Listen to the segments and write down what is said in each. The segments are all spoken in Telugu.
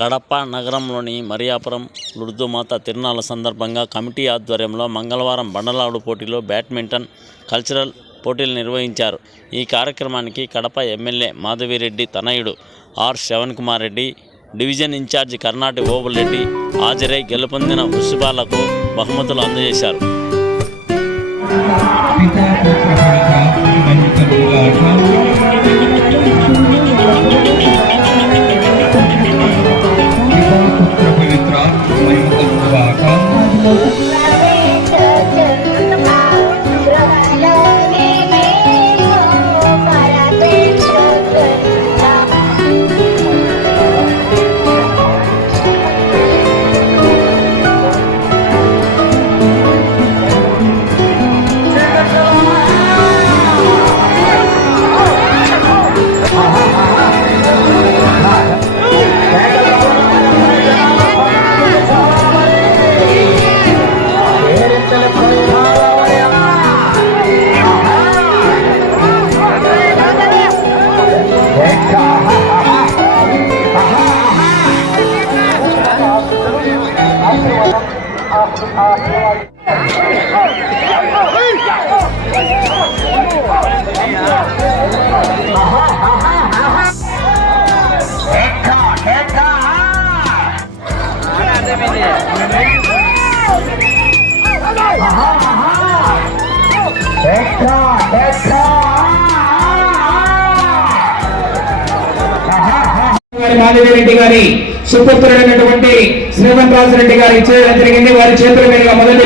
కడప నగరంలోని మరియాపురం లూర్దుమాత తిరునాళ్ల సందర్భంగా కమిటీ ఆధ్వర్యంలో మంగళవారం బండలాడు పోటీలో బ్యాడ్మింటన్ కల్చరల్ పోటీలు నిర్వహించారు. ఈ కార్యక్రమానికి కడప ఎమ్మెల్యే మాధవిరెడ్డి తనయుడు R Shravan Kumar Reddy, division incharge Karnati Obul Reddy హాజరై గెలుపొందిన వృషభాలకు బహుమతులు అందజేశారు. మాధవిరెడ్డి గారి సుపుత్రుడైనటువంటి శ్రీవన్ రాజరెడ్డి గారు ఇచ్చేయడం జరిగింది. వారి చేతుల మీదుగా మొదటి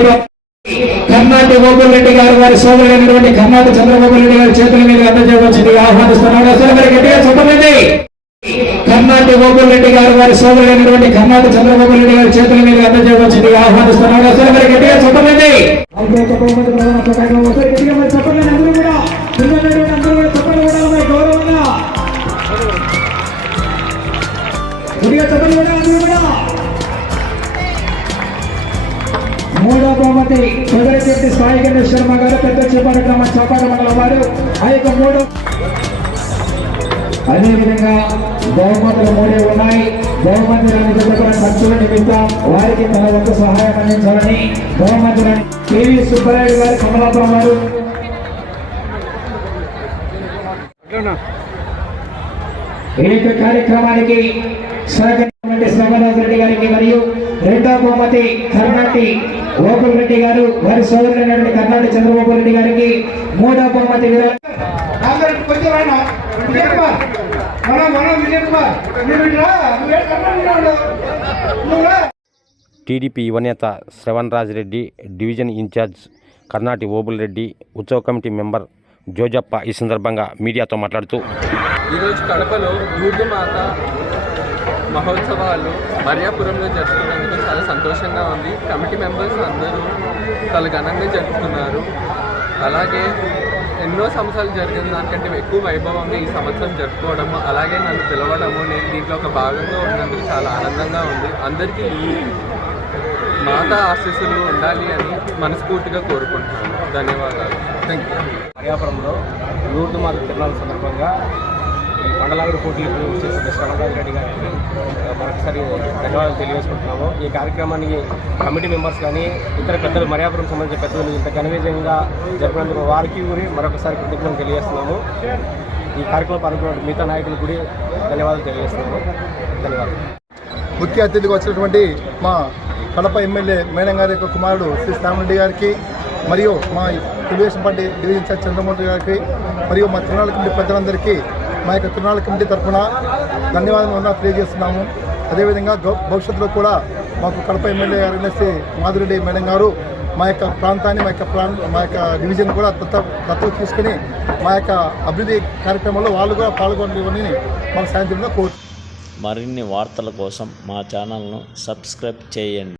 కర్నాటి ఓబుల్ రెడ్డి గారు వారి సోదరుడైనటువంటి కర్నాటి చంద్రబాబు రెడ్డి గారి చేతుల మీదుగా అందజేయవలసింది ఆహ్వానిస్తున్నారు. చెప్పండి. కర్నాటి ఓబుల్ రెడ్డి గారు వారి సోదరుడైనటువంటి కర్నాటి చంద్రబాబు రెడ్డి గారి చేతుల మీదుగా అందజేయవలసింది ఆహ్వానిస్తున్నారు. చెప్పండి. మూడో బహుమతి పొదలచెట్టి సాయి గణేష్ శర్మ గారు, పెద్ద చేపాడు గ్రామ చాపాడ మండలం వారు. ఆ యొక్క మూడో అదేవిధంగా బహుమతులు మూడే ఉన్నాయి. బహుమతులను జతపడిన ఖర్చుల నిమిత్తం వారికి తన వంతు సహాయం అందించాలని బహుమతులను టీవీ సుబ్బరాయుడు గారు, కమలాపురం వారు. ఈ యొక్క కార్యక్రమానికి సహకరించినటువంటి శ్రవణరాజరెడ్డి గారికి మరియు రెండో బహుమతి కర్నాటి ఓబుల్ రెడ్డి గారు వారి సోదరులైనటువంటి కర్నాటి చంద్రబాబు రెడ్డి గారికి, మూడో బహుమతి టీడీపీ యువనేత శ్రవణ్ రాజరెడ్డి, డివిజన్ ఇన్ఛార్జ్ కర్నాటి ఓబుల్ రెడ్డి, ఉత్సవ కమిటీ మెంబర్ జోజప్ప ఈ సందర్భంగా మీడియాతో మాట్లాడుతూ, ఈరోజు కడపలో లూర్దుమాత మహోత్సవాలు మరియాపురంలో జరుపుకున్నందుకు చాలా సంతోషంగా ఉంది. కమిటీ మెంబర్స్ అందరూ చాలా ఘనంగా జరుపుతున్నారు. అలాగే ఎన్నో సంవత్సరాలు జరిగిన దానికంటే ఎక్కువ వైభవంగా ఈ సంవత్సరం జరుపుకోవడము, అలాగే నన్ను పిలవడము, నేను దీంట్లో ఒక భాగంగా ఉన్నందుకు చాలా ఆనందంగా ఉంది. అందరికీ ఈ మాత ఆశీస్సులు ఉండాలి అని మనస్ఫూర్తిగా కోరుకుంటున్నాను. ధన్యవాదాలు. Thank you. మరియాపురంలో లూర్దుమాత తిరునాళ్ళ సందర్భంగా ఈ బండలాగుడు పోటీలు చేసిన శ్రవణ్ రెడ్డి గారికి మరొకసారి ధన్యవాదాలు తెలియజేసుకుంటున్నాము. ఈ కార్యక్రమానికి కమిటీ మెంబర్స్ కానీ ఇతర పెద్దలు, మరియాపురం సంబంధించిన పెద్దలు ఇంత ఘనవిజయంగా జరిపినందుకు వారికి కూడా మరొకసారి కృతజ్ఞతలు తెలియజేస్తున్నాము. ఈ కార్యక్రమం పాల్గొన్న మిగతా నాయకులు కూడా ధన్యవాదాలు తెలియజేస్తున్నాము. ధన్యవాదాలు. ముఖ్య అతిథిగా వచ్చినటువంటి మా కడప ఎమ్మెల్యే మేడం గారి యొక్క కుమారుడు శ్రీ శ్రావణరెడ్డి గారికి, మరియు మా Telugu Desam party division incharge Chandramurthy గారికి, మరియు మా తిరునాళ్ళ కమిటీ పెద్దలందరికీ మా యొక్క తిరునాళ్ళ కమిటీ తరఫున ధన్యవాదాలు తెలియజేస్తున్నాము. అదేవిధంగా భవిష్యత్తులో కూడా మాకు కడప ఎమ్మెల్యే గారు శ్రీ మాధవిరెడ్డి మేడం గారు మా యొక్క ప్రాంతాన్ని, మా యొక్క డివిజన్ కూడా దత్తత తీసుకుని మా యొక్క అభివృద్ధి కార్యక్రమంలో వాళ్ళు కూడా పాల్గొనని మాకు సాయంత్రంలో కోరు. మరిన్ని వార్తల కోసం మా ఛానల్ను సబ్స్క్రైబ్ చేయండి.